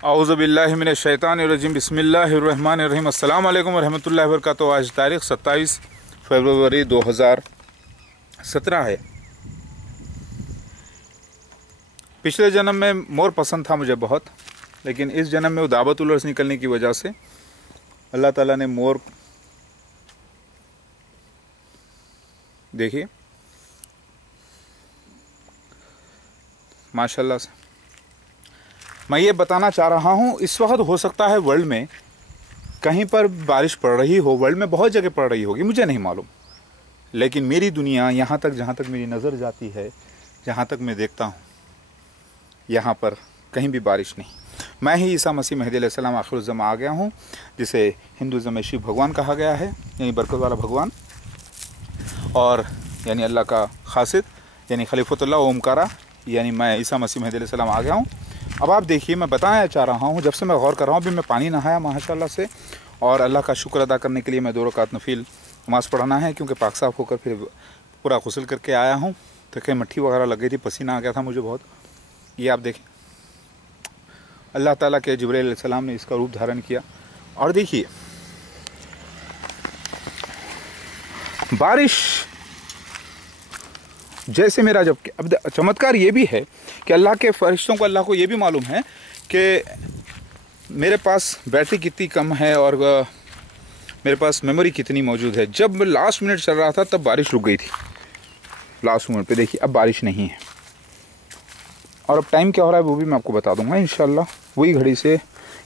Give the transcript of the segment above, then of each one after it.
औज़ुबिल्लाहि मिनश्शैतानिर्रजीम बिस्मिल्लाहिर्रहमानिर्रहीम अस्सलाम वालेकुम रहमतुल्लाहि व बरकातुहू। आज तारीख़ 27 फरवरी 2017 है। पिछले जन्म में मोर पसंद था मुझे बहुत, लेकिन इस जन्म में दावतुल उर्स निकलने की वजह से अल्लाह ताला ने मोर, देखिए माशाल्लाह से। मैं ये बताना चाह रहा हूँ, इस वक्त हो सकता है वर्ल्ड में कहीं पर बारिश पड़ रही हो, वर्ल्ड में बहुत जगह पड़ रही होगी, मुझे नहीं मालूम, लेकिन मेरी दुनिया यहाँ तक, जहाँ तक मेरी नज़र जाती है, जहाँ तक मैं देखता हूँ, यहाँ पर कहीं भी बारिश नहीं। मैं ही ईसा मसीह महदी अलैहिस्सलाम आखिरुज़्ज़मा आ गया हूँ, जिसे हिंदुज़म में शिव भगवान कहा गया है, यानी बरकत वाला भगवान, और यानी अल्लाह का खासिद, यानी खलीफतुल्लाह ओमकारा, यानी मैं ईसा मसीह महदी अलैहिस्सलाम आ गया हूँ। अब आप देखिए, मैं बताना चाह रहा हूँ, जब से मैं गौर कर रहा हूँ, अभी मैं पानी नहाया माशाल्लाह से, और अल्लाह का शुक्र अदा करने के लिए मैं 2 रकात नफिल नमाज़ पढ़ना है, क्योंकि पाक साफ़ होकर फिर पूरा गुस्ल करके आया हूँ, तो कहीं मट्टी वगैरह लग गई थी, पसीना आ गया था मुझे बहुत। ये आप देखें, अल्लाह ताला के जिब्रील अलैहिस्सलाम ने इसका रूप धारण किया। और देखिए बारिश जैसे मेरा, जब अब चमत्कार ये भी है कि अल्लाह के फरिश्तों को, अल्लाह को ये भी मालूम है कि मेरे पास बैटरी कितनी कम है और मेरे पास मेमोरी कितनी मौजूद है। जब लास्ट मिनट चल रहा था तब बारिश रुक गई थी, लास्ट मिनट पे। देखिए अब बारिश नहीं है, और अब टाइम क्या हो रहा है वो भी मैं आपको बता दूंगा इंशाल्लाह। वही घड़ी से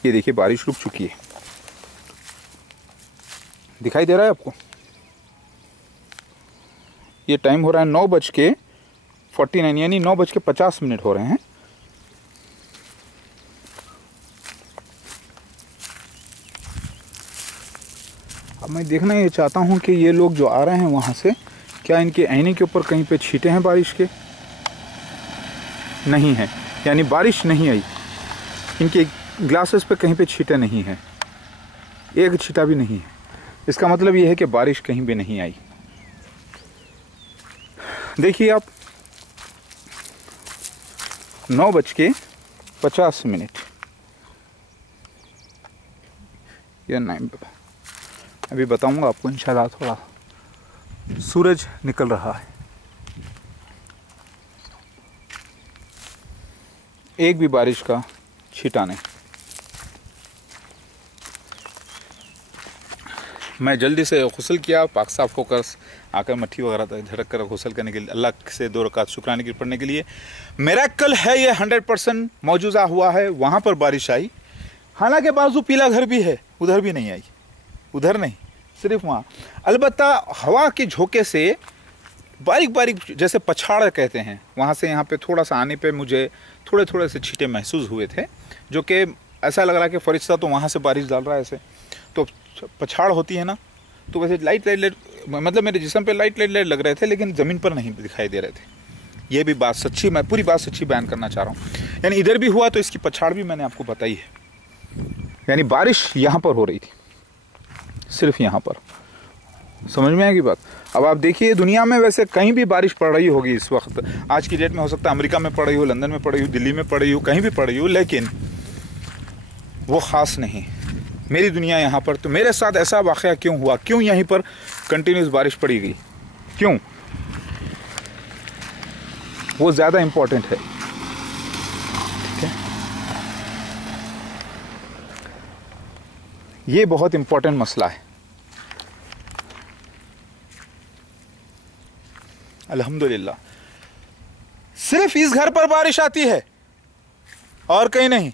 ये देखिए बारिश रुक चुकी है, दिखाई दे रहा है आपको। ये टाइम हो रहा है 9:49, यानी 9:50 हो रहे हैं। अब मैं देखना ये चाहता हूँ कि ये लोग जो आ रहे हैं वहाँ से, क्या इनके आईने के ऊपर कहीं पे छींटे हैं बारिश के? नहीं है, यानी बारिश नहीं आई। इनके ग्लासेस पे कहीं पे छींटे नहीं हैं, एक छींटा भी नहीं है। इसका मतलब ये है कि बारिश कहीं भी नहीं आई। देखिए आप 9:50 या 9, अभी बताऊंगा आपको इंशाल्लाह। थोड़ा सूरज निकल रहा है, एक भी बारिश का छींटा नहीं। मैं जल्दी से गुस्ल किया, पाक साफ़ होकर आकर मट्टी वगैरह तक झड़क कर गुस्ल करने के लिए, अल्लाह से 2 रकात शुक्राने की पढ़ने के लिए। मिरेकल है ये, 100% मौजूदा हुआ है। वहाँ पर बारिश आई, हालांकि बाजू पीला घर भी है, उधर भी नहीं आई, उधर नहीं, सिर्फ वहाँ। अलबत्ता हवा के झोंके से बारीक बारीक, जैसे पछाड़ कहते हैं, वहाँ से यहाँ पे थोड़ा सा आने पे मुझे थोड़े थोड़े से छींटे महसूस हुए थे, जो कि ऐसा लग रहा है कि फरिश्ता तो वहाँ से बारिश डाल रहा है ऐसे। तो पछाड़ होती है ना, तो वैसे लाइट मतलब मेरे जिस्म पे लाइट लग रहे थे, लेकिन ज़मीन पर नहीं दिखाई दे रहे थे। ये भी बात सच्ची, मैं पूरी बात सच्ची बयान करना चाह रहा हूँ। यानी इधर भी हुआ तो इसकी पछाड़ भी मैंने आपको बताई है। यानी बारिश यहाँ पर हो रही थी, सिर्फ यहाँ पर। समझ में आएगी बात? अब आप देखिए, दुनिया में वैसे कहीं भी बारिश पड़ रही होगी इस वक्त, आज की डेट में। हो सकता है अमेरिका में पड़ रही हो, लंदन में पड़ रही हो, दिल्ली में पड़ रही हो, कहीं भी पड़ रही हो, लेकिन वो ख़ास नहीं मेरी दुनिया यहाँ पर। तो मेरे साथ ऐसा वाक़या क्यों हुआ? क्यों यहीं पर कंटिन्यूस बारिश पड़ी गई? क्यों? वो ज़्यादा इम्पोर्टेंट है, ठीक है? ये बहुत इम्पोर्टेंट मसला है। अल्हम्दुलिल्लाह सिर्फ इस घर पर बारिश आती है और कहीं नहीं।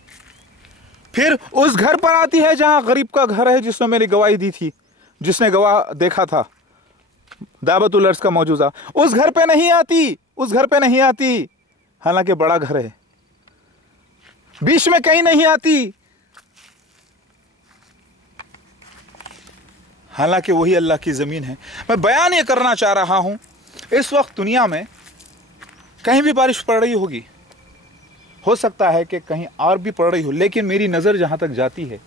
फिर उस घर पर आती है जहां गरीब का घर है, जिसने मेरी गवाही दी थी, जिसने गवाह देखा था दावतुल उर्स का मौजूदा। उस घर पे नहीं आती, उस घर पे नहीं आती, हालांकि बड़ा घर है, बीच में कहीं नहीं आती, हालांकि वही अल्लाह की ज़मीन है। मैं बयान ये करना चाह रहा हूं, इस वक्त दुनिया में कहीं भी बारिश पड़ रही होगी, हो सकता है कि कहीं और भी पड़ रही हो, लेकिन मेरी नज़र जहाँ तक जाती है,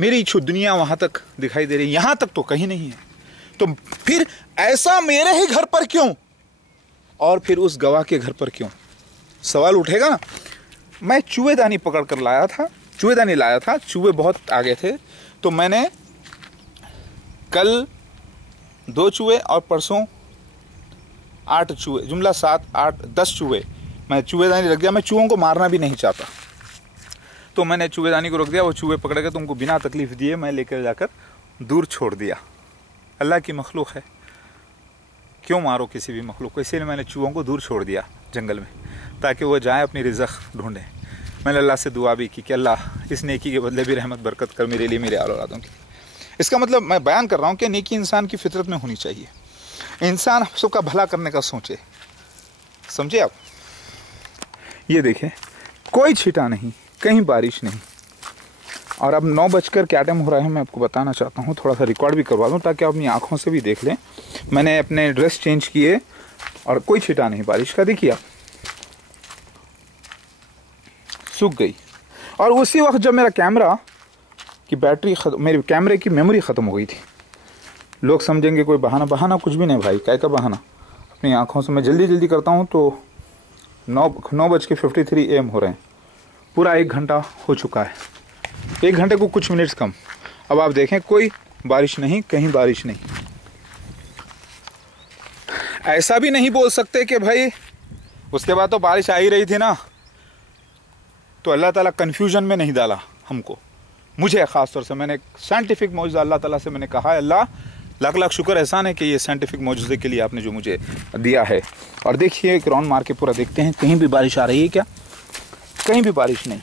मेरी दुनिया वहाँ तक दिखाई दे रही है, यहाँ तक तो कहीं नहीं है। तो फिर ऐसा मेरे ही घर पर क्यों, और फिर उस गवाह के घर पर क्यों? सवाल उठेगा ना। मैं चूहेदानी पकड़ कर लाया था, चूहेदानी लाया था, चूहे बहुत आगे थे। तो मैंने कल 2 चूहे और परसों 8 चूहे, जुमला 7, 8, 10 चूहे, मैं चूहेदानी रख दिया। मैं चूहों को मारना भी नहीं चाहता, तो मैंने चूहेदानी को रख दिया। वो चूहे पकड़ के तुमको बिना तकलीफ दिए मैं लेकर जाकर दूर छोड़ दिया। अल्लाह की मखलूक है, क्यों मारो किसी भी मखलूक को, इसीलिए मैंने चूहों को दूर छोड़ दिया जंगल में, ताकि वो जाएं अपनी रिज़्क़ ढूंढें। मैंने अल्लाह से दुआ भी की कि अल्लाह इस नेकी के बदले भी रहमत बरकत कर मेरे लिए, मेरे औलादों के। इसका मतलब मैं बयान कर रहा हूँ कि नेकी इंसान की फितरत में होनी चाहिए। इंसान सबका भला करने का सोचे, समझे आप। ये देखें, कोई छिटा नहीं, कहीं बारिश नहीं। और अब 9 बजकर क्या टाइम हो रहा है मैं आपको बताना चाहता हूँ, थोड़ा सा रिकॉर्ड भी करवा दूँ ताकि आप अपनी आँखों से भी देख लें। मैंने अपने ड्रेस चेंज किए और कोई छिटा नहीं बारिश का, देखिए आप, सूख गई। और उसी वक्त जब मेरा कैमरा की बैटरी मेरे कैमरे की मेमोरी ख़त्म हो गई थी। लोग समझेंगे कोई बहाना, बहाना कुछ भी नहीं भाई, क्या का बहाना। अपनी आँखों से मैं जल्दी जल्दी करता हूँ तो 9:53 AM हो रहे हैं, पूरा 1 घंटा हो चुका है, 1 घंटे को कुछ मिनट्स कम। अब आप देखें, कोई बारिश नहीं, कहीं बारिश नहीं। ऐसा भी नहीं बोल सकते कि भाई उसके बाद तो बारिश आ ही रही थी ना, तो अल्लाह ताला कन्फ्यूजन में नहीं डाला हमको, मुझे ख़ास तौर से। मैंने साइंटिफिक मौजूदा अल्लाह ताला से मैंने कहा, अल्लाह लाख लाख शुक्र, एहसान है कि ये साइंटिफिक मौजूदे के लिए आपने जो मुझे दिया है। और देखिए, एक राउंड मार के पूरा देखते हैं, कहीं भी बारिश आ रही है क्या? कहीं भी बारिश नहीं,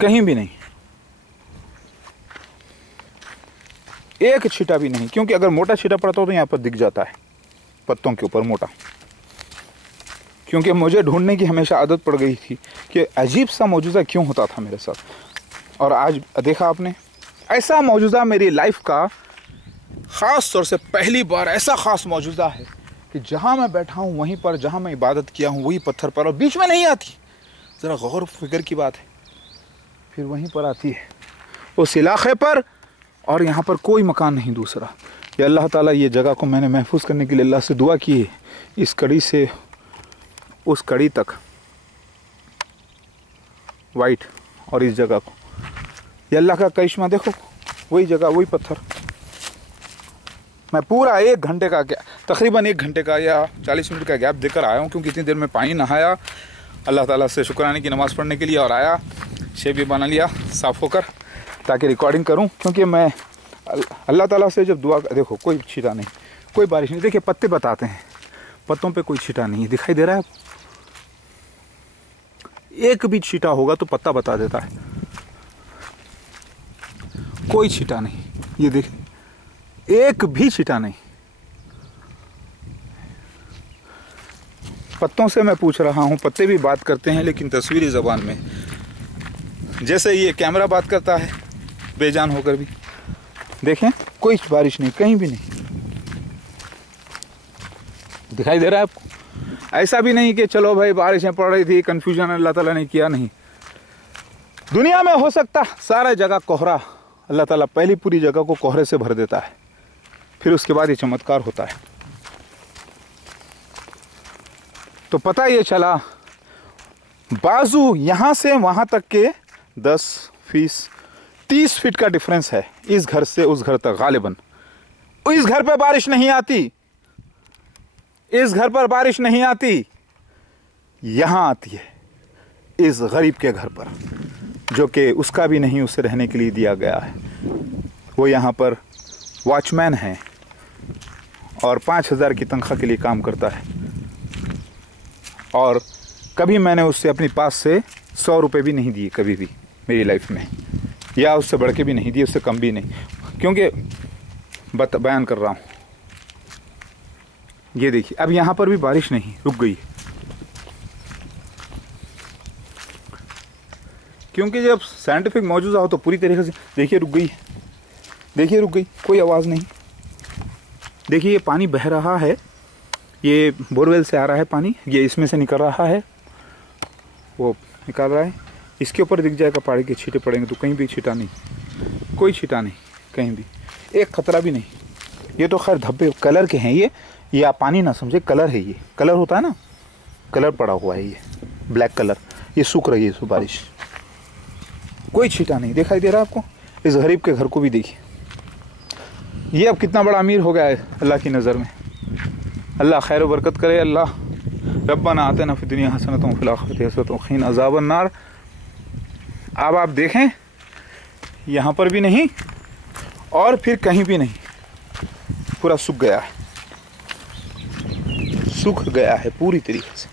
कहीं भी नहीं, एक छींटा भी नहीं। क्योंकि अगर मोटा छींटा पड़ता हो तो यहाँ पर दिख जाता है पत्तों के ऊपर मोटा। क्योंकि मुझे ढूंढने की हमेशा आदत पड़ गई थी कि अजीब सा मौजूदा क्यों होता था मेरे साथ। और आज देखा आपने, ऐसा मौजूदा मेरी लाइफ का ख़ास तौर से पहली बार ऐसा ख़ास मौजूदा है कि जहाँ मैं बैठा हूँ वहीं पर, जहाँ मैं इबादत किया हूँ वही पत्थर पर, और बीच में नहीं आती। ज़रा गौर फिक्र की बात है, फिर वहीं पर आती है उस इलाक़े पर, और यहाँ पर कोई मकान नहीं दूसरा। ये अल्लाह ताला, ये जगह को मैंने महफूज करने के लिए अल्लाह से दुआ की है, इस कड़ी से उस कड़ी तक वाइट, और इस जगह को, ये अल्लाह का करिश्मा। देखो वही जगह, वही पत्थर। मैं पूरा 1 घंटे का तकरीबन 1 घंटे का या 40 मिनट का गैप देकर आया हूँ, क्योंकि इतनी देर में पानी नहाया अल्लाह ताला से शुक्राने की नमाज़ पढ़ने के लिए, और आया शेव भी बना लिया साफ़ होकर ताकि रिकॉर्डिंग करूं। क्योंकि मैं अल्लाह ताला से जब दुआ, देखो कोई छींटा नहीं, कोई बारिश नहीं। देखिए पत्ते बताते हैं, पत्तों पे कोई छींटा नहीं दिखाई दे रहा है। एक भी छींटा होगा तो पत्ता बता देता है, कोई छींटा नहीं। ये देखिए, एक भी छींटा नहीं। पत्तों से मैं पूछ रहा हूँ, पत्ते भी बात करते हैं लेकिन तस्वीरी ज़बान में, जैसे ये कैमरा बात करता है बेजान होकर भी। देखें, कोई बारिश नहीं, कहीं भी नहीं दिखाई दे रहा है आपको। ऐसा भी नहीं कि चलो भाई बारिशें पड़ रही थी, कन्फ्यूजन अल्लाह ताला ने किया, नहीं। दुनिया में हो सकता सारा जगह कोहरा, अल्लाह ताला पहली पूरी जगह को कोहरे से भर देता है, फिर उसके बाद ये चमत्कार होता है। तो पता ये चला, बाजू यहाँ से वहाँ तक के 30 फीट का डिफरेंस है, इस घर से उस घर तक गालिबन। इस घर पे बारिश नहीं आती, इस घर पर बारिश नहीं आती, यहाँ आती है इस गरीब के घर पर, जो कि उसका भी नहीं उसे रहने के लिए दिया गया है। वो यहाँ पर वॉचमैन है और 5000 की तनख्वाह के लिए काम करता है। और कभी मैंने उससे अपने पास से 100 रुपये भी नहीं दिए कभी भी मेरी लाइफ में, या उससे बढ़ के भी नहीं दिए, उससे कम भी नहीं। क्योंकि बयान कर रहा हूँ, ये देखिए अब यहाँ पर भी बारिश नहीं, रुक गई। क्योंकि जब साइंटिफिक मौजूदा हो तो पूरी तरीके से, देखिए रुक गई, देखिए रुक गई, कोई आवाज़ नहीं। देखिए ये पानी बह रहा है, ये बोरवेल से आ रहा है पानी, ये इसमें से निकल रहा है, वो निकाल रहा है। इसके ऊपर दिख जाएगा पहाड़ी के छींटे पड़ेंगे, तो कहीं भी छींटा नहीं, कोई छींटा नहीं कहीं भी, एक खतरा भी नहीं। ये तो खैर धब्बे कलर के हैं, ये आप पानी ना समझे, कलर है, ये कलर होता है ना, कलर पड़ा हुआ है, ये ब्लैक कलर। ये सूख रही है इस बारिश, कोई छींटा नहीं दिखाई दे रहा आपको। इस गरीब के घर को भी देखिए, ये अब कितना बड़ा अमीर हो गया है अल्लाह की नज़र में। अल्लाह खैर व बरकत करे। अल्लाह रब्बना आतिना फिद दुनिया हसनतम व फिल आखिरति हसनतम व क़िना अज़ाबन नार। अब आप देखें, यहाँ पर भी नहीं और फिर कहीं भी नहीं, पूरा सूख गया है, सूख गया है पूरी तरीके से।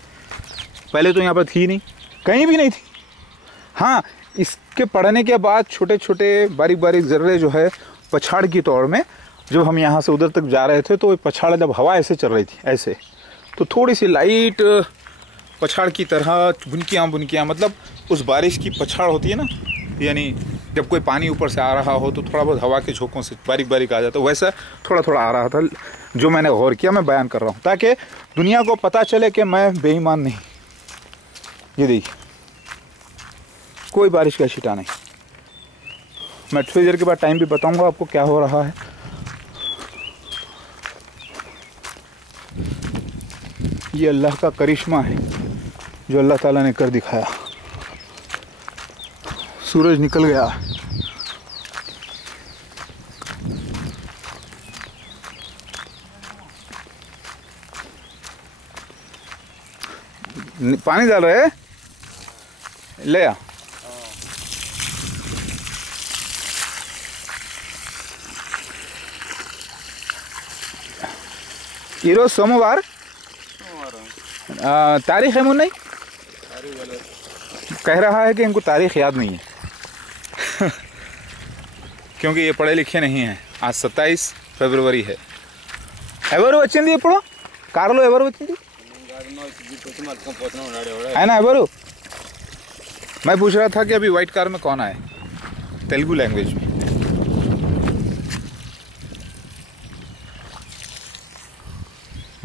पहले तो यहाँ पर थी नहीं, कहीं भी नहीं थी। हाँ, इसके पड़ने के बाद छोटे छोटे बारीक बारीक ज़र्रे जो है पछाड़ की तौर में, जब हम यहाँ से उधर तक जा रहे थे तो पछाड़, जब हवा ऐसे चल रही थी ऐसे, तो थोड़ी सी लाइट पछाड़ की तरह बुनकियाँ, मतलब उस बारिश की पछाड़ होती है ना, यानी जब कोई पानी ऊपर से आ रहा हो तो थोड़ा बहुत हवा के झोंकों से बारीक बारीक आ जाता, वैसा थोड़ा थोड़ा आ रहा था। जो मैंने गौर किया, मैं बयान कर रहा हूँ ताकि दुनिया को पता चले कि मैं बेईमान नहीं। ये देखिए, कोई बारिश का छींटा नहीं। मैं थोड़ी देर के बाद टाइम भी बताऊंगा आपको क्या हो रहा है। ये अल्लाह का करिश्मा है जो अल्लाह ताला ने कर दिखाया। सूरज निकल गया, पानी डाल रहे, ले आ। ఈరోజు सोमवार तारीख है मुन्नी कह रहा है कि इनको तारीख याद नहीं है क्योंकि ये पढ़े लिखे नहीं हैं। आज 27 फरवरी है। ఎవరు వచ్చింది ఇప్పుడు కారులో ఎవరు వచ్చింది है ना ఎవరు? मैं पूछ रहा था कि अभी वाइट कार में कौन आए, तेलुगु लैंग्वेज में।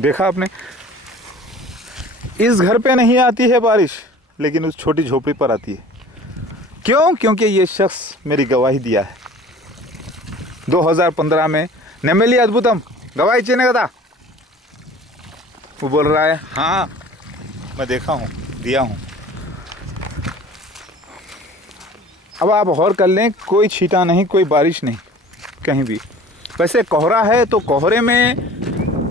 देखा आपने, इस घर पे नहीं आती है बारिश, लेकिन उस छोटी झोपड़ी पर आती है। क्यों? क्योंकि ये शख्स मेरी गवाही दिया है 2015 में। नेमेली अद्भुतम गवाही चेने का था, वो बोल रहा है हाँ मैं देखा हूँ, दिया हूँ। अब आप गौर कर लें, कोई छींटा नहीं, कोई बारिश नहीं कहीं भी। वैसे कोहरा है तो कोहरे में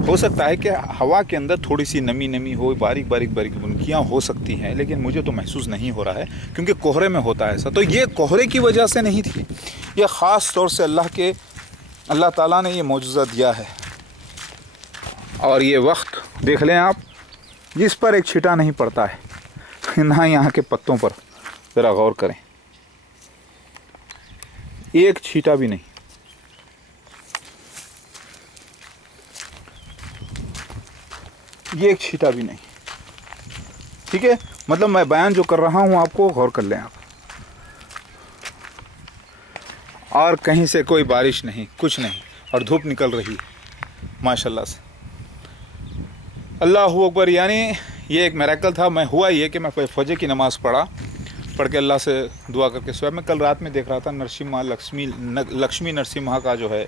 हो सकता है कि हवा के अंदर थोड़ी सी नमी हो, बारीक बारीक बुनकियाँ हो सकती हैं, लेकिन मुझे तो महसूस नहीं हो रहा है क्योंकि कोहरे में होता है ऐसा। तो ये कोहरे की वजह से नहीं थी, ये ख़ास तौर से अल्लाह ताला ने ये मौजूज़ा दिया है। और ये वक्त देख लें आप, जिस पर एक छींटा नहीं पड़ता है ना, यहाँ के पत्तों पर ज़रा गौर करें, एक छींटा भी नहीं। ये एक छींटा भी नहीं, ठीक है। मतलब मैं बयान जो कर रहा हूँ आपको गौर कर लें आप। और कहीं से कोई बारिश नहीं, कुछ नहीं, और धूप निकल रही है माशाल्लाह से। अल्लाह अकबर। यानी ये एक मिरेकल था। मैं हुआ ये कि मैं फजर की नमाज़ पढ़ के अल्लाह से दुआ करके सोया। मैं कल रात में देख रहा था नरसिम्हा लक्ष्मी नरसिम्हा का जो है,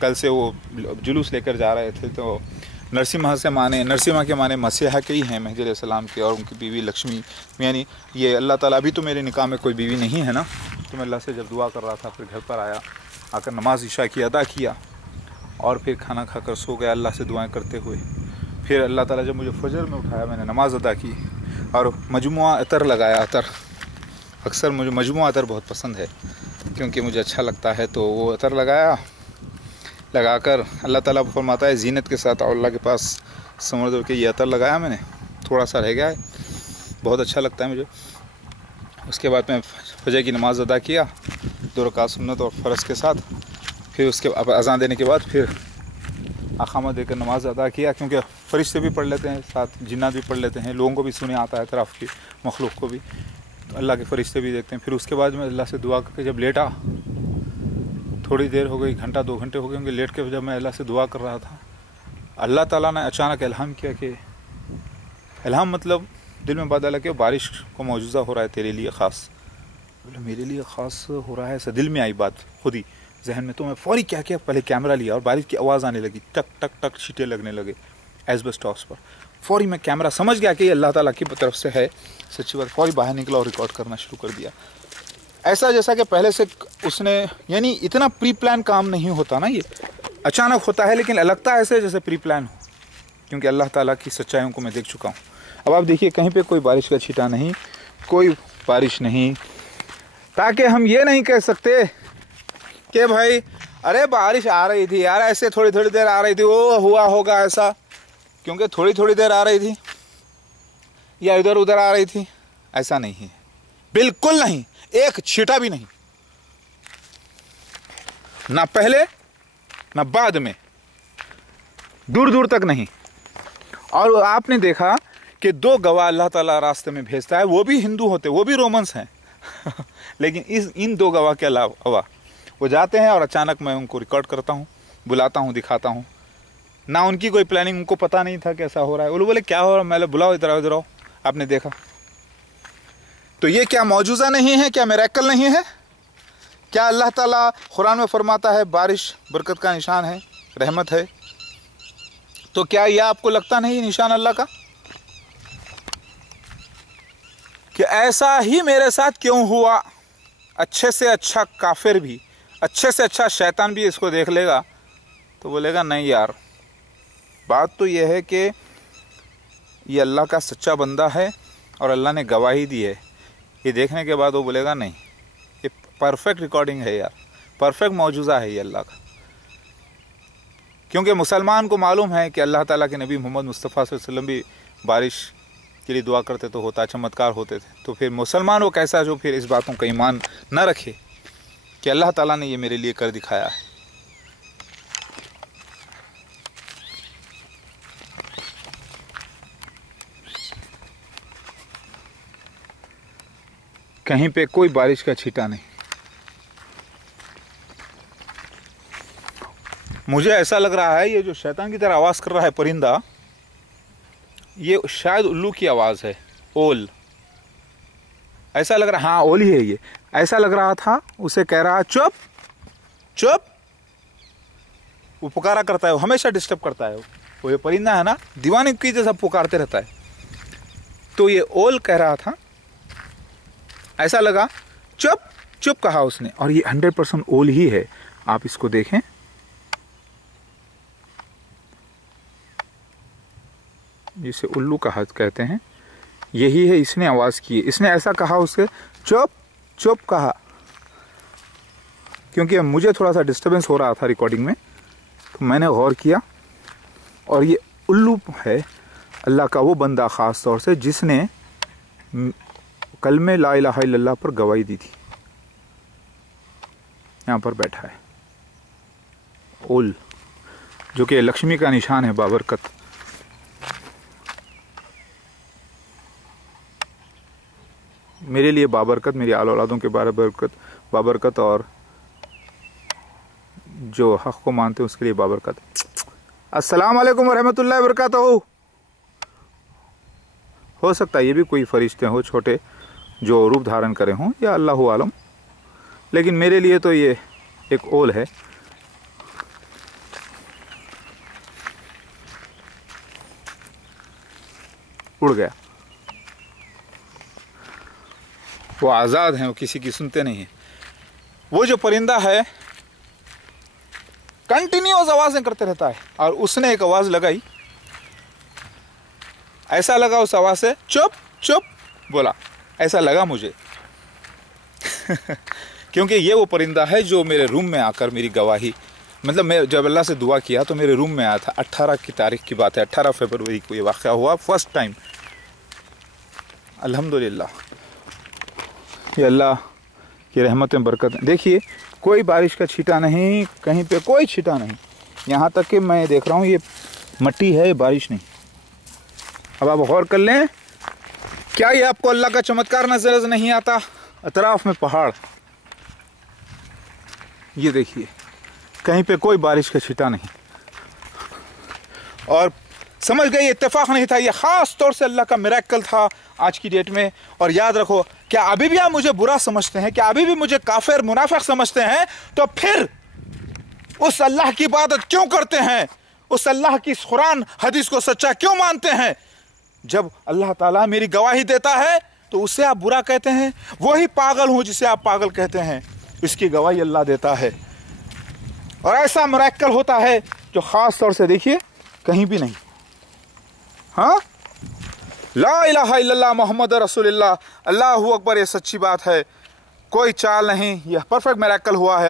कल से वो जुलूस लेकर जा रहे थे। तो नरसिम्हा के माने मसीहा के ही हैं, महदी अलैहिस्सलाम के, और उनकी बीवी लक्ष्मी। यानी ये अल्लाह ताला, अभी तो मेरे निकाह में कोई बीवी नहीं है ना, तो मैं अल्लाह से जब दुआ कर रहा था, फिर घर पर आया, आकर नमाज इशा की अदा किया और फिर खाना खाकर सो गया अल्लाह से दुआएं करते हुए। फिर अल्लाह ताला जब मुझे फजर में उठाया, मैंने नमाज अदा की और मजमुआ अतर लगाया। अतर अक्सर मुझे मजमुआ अतर बहुत पसंद है क्योंकि मुझे अच्छा लगता है, तो वो अतर लगाकर अल्लाह ताला फरमाता है जीनत के साथ अल्लाह के पास समझ दो कि ये अतर लगाया मैंने, थोड़ा सा रह गया है, बहुत अच्छा लगता है मुझे। उसके बाद मैं फजर की नमाज़ अदा किया 2 रकात सुन्नत और फ़र्ज़ के साथ। फिर उसके अज़ान देने के बाद फिर अक़ामत देकर नमाज़ अदा किया, क्योंकि फ़रिश्ते भी पढ़ लेते हैं साथ, जिन्नात भी पढ़ लेते हैं, लोगों को भी सुने आता है, तरफ की मखलूक को भी, तो अल्लाह के फ़रिश्ते भी देखते हैं। फिर उसके बाद मैं अल्लाह से दुआ करके जब लेटा, थोड़ी देर हो गई, घंटा 2 घंटे हो गए होंगे लेट के, जब मैं अल्लाह से दुआ कर रहा था, अल्लाह ताला ने अचानक इल्हाम किया कि इल्हाम मतलब दिल में बात डाला कि बारिश को मौजूदा हो रहा है तेरे लिए ख़ास। बोले मेरे लिए ख़ास हो रहा है ऐसा, दिल में आई बात खुद ही जहन में। तो मैं फ़ौरी क्या पहले कैमरा लिया और बारिश की आवाज़ आने लगी, टक टक टक छींटे लगने लगे एस्बेस्टॉस पर। फौरी मैं कैमरा समझ गया कि ये अल्लाह ताला की तरफ से है सच्ची बात, फौरी बाहर निकला और रिकॉर्ड करना शुरू कर दिया। ऐसा जैसा कि पहले से उसने, यानी इतना प्री प्लान काम नहीं होता ना, ये अचानक होता है, लेकिन लगता है ऐसे जैसे प्री प्लान हो, क्योंकि अल्लाह ताला की सच्चाइयों को मैं देख चुका हूँ। अब आप देखिए कहीं पे कोई बारिश का छींटा नहीं, कोई बारिश नहीं, ताकि हम ये नहीं कह सकते कि भाई अरे बारिश आ रही थी यार, ऐसे थोड़ी थोड़ी देर आ रही थी, वो हुआ होगा ऐसा, क्योंकि थोड़ी थोड़ी देर आ रही थी या इधर उधर आ रही थी, ऐसा नहीं है, बिल्कुल नहीं, एक छींटा भी नहीं, ना पहले ना बाद में, दूर दूर तक नहीं। और आपने देखा कि 2 गवाह अल्लाह ताला रास्ते में भेजता है, वो भी हिंदू होते, वो भी रोमन्स हैं लेकिन इन 2 गवाह के अलावा वो जाते हैं और अचानक मैं उनको रिकॉर्ड करता हूँ, बुलाता हूँ, दिखाता हूँ। ना उनकी कोई प्लानिंग, उनको पता नहीं था कैसा हो रहा है। वो बोले क्या हो रहा है, मैं बुलाओ इधर आओ इधर आओ, आपने देखा। तो ये क्या मौजूज़ा नहीं है, क्या मिरेकल नहीं है? क्या अल्लाह ताला कुरान में फरमाता है बारिश बरकत का निशान है, रहमत है? तो क्या यह आपको लगता नहीं निशान अल्लाह का? कि ऐसा ही मेरे साथ क्यों हुआ? अच्छे से अच्छा काफिर भी, अच्छे से अच्छा शैतान भी इसको देख लेगा तो बोलेगा नहीं यार, बात तो यह है कि ये अल्लाह का सच्चा बंदा है और अल्लाह ने गवाही दी है। ये देखने के बाद वो बोलेगा नहीं, ये परफेक्ट रिकॉर्डिंग है यार, परफेक्ट मौजूज़ा है ये अल्लाह का। क्योंकि मुसलमान को मालूम है कि अल्लाह ताला के नबी मोहम्मद मुस्तफ़ा सल्लल्लाहु अलैहि वसल्लम भी बारिश के लिए दुआ करते तो होता, चमत्कार होते थे। तो फिर मुसलमान वो कैसा जो फिर इस बातों का ईमान न रखे कि अल्लाह ताला ने ये मेरे लिए कर दिखाया है। कहीं पे कोई बारिश का छींटा नहीं। मुझे ऐसा लग रहा है ये जो शैतान की तरह आवाज़ कर रहा है परिंदा, ये शायद उल्लू की आवाज़ है, ओल, ऐसा लग रहा, हाँ ओल ही है ये। ऐसा लग रहा था, उसे कह रहा चुप चुप, वो पुकारा करता है, वो हमेशा डिस्टर्ब करता है। वो ये परिंदा है ना, दीवाने की जैसा पुकारते रहता है। तो ये ओल कह रहा था, ऐसा लगा, चुप चुप कहा उसने, और ये 100% ओल ही है। आप इसको देखें, जिसे उल्लू कहते हैं, यही है, इसने आवाज़ की, इसने ऐसा कहा उससे, चुप चुप कहा। क्योंकि मुझे थोड़ा सा डिस्टर्बेंस हो रहा था रिकॉर्डिंग में, तो मैंने गौर किया, और ये उल्लू है अल्लाह का वो बंदा ख़ास तौर से जिसने कलमे ला इलाहा इल्लल्लाह पर गवाही दी थी। यहाँ पर बैठा है ओल, जो कि लक्ष्मी का निशान है, बाबरकत। मेरे लिए बाबरकत, मेरी आल औलादों के बाबरकत, और जो हक़ को मानते हैं उसके लिए बाबरकत। अस्सलाम वालेकुम रहमतुल्लाहि व बरकातहू। हो सकता है ये भी कोई फरिश्ते हो छोटे जो रूप धारण करे हों, या अल्लाहु आलम, लेकिन मेरे लिए तो ये एक ओल है। उड़ गया, वो आज़ाद हैं, वो किसी की सुनते नहीं हैं। वो जो परिंदा है कंटिन्यूअस आवाज़ें करते रहता है, और उसने एक आवाज़ लगाई, ऐसा लगा उस आवाज़ से चुप चुप बोला, ऐसा लगा मुझे क्योंकि ये वो परिंदा है जो मेरे रूम में आकर मेरी गवाही, मतलब मैं जब अल्लाह से दुआ किया तो मेरे रूम में आया था। 18 की तारीख की बात है, 18 फरवरी को ये वाक़या हुआ फर्स्ट टाइम। अल्हम्दुलिल्लाह, ये अल्लाह की रहमतें बरकतें। देखिए कोई बारिश का छींटा नहीं, कहीं पे कोई छींटा नहीं, यहाँ तक कि मैं देख रहा हूँ ये मट्टी है, बारिश नहीं। अब आप गौर कर लें, क्या ये आपको अल्लाह का चमत्कार नजर नहीं आता? अतराफ में पहाड़, ये देखिए कहीं पे कोई बारिश का छींटा नहीं। और समझ गए, इत्तेफाक नहीं था, ये ख़ास तौर से अल्लाह का मिरेकल था आज की डेट में। और याद रखो, क्या अभी भी आप मुझे बुरा समझते हैं, क्या अभी भी मुझे काफिर मुनाफिक समझते हैं, तो फिर उस अल्लाह की इबादत क्यों करते हैं? उस अल्लाह की कुरान हदीस को सच्चा क्यों मानते हैं जब अल्लाह ताला मेरी गवाही देता है तो उससे आप बुरा कहते हैं, वही पागल हूं जिसे आप पागल कहते हैं, इसकी गवाही अल्लाह देता है। और ऐसा मिरेकल होता है जो खास तौर से देखिए कहीं भी नहीं। हाँ, ला इलाहा इल्लल्लाह मोहम्मद रसूलुल्लाह, अल्लाहू अकबर, ये सच्ची बात है, कोई चाल नहीं, यह परफेक्ट मिरेकल हुआ है।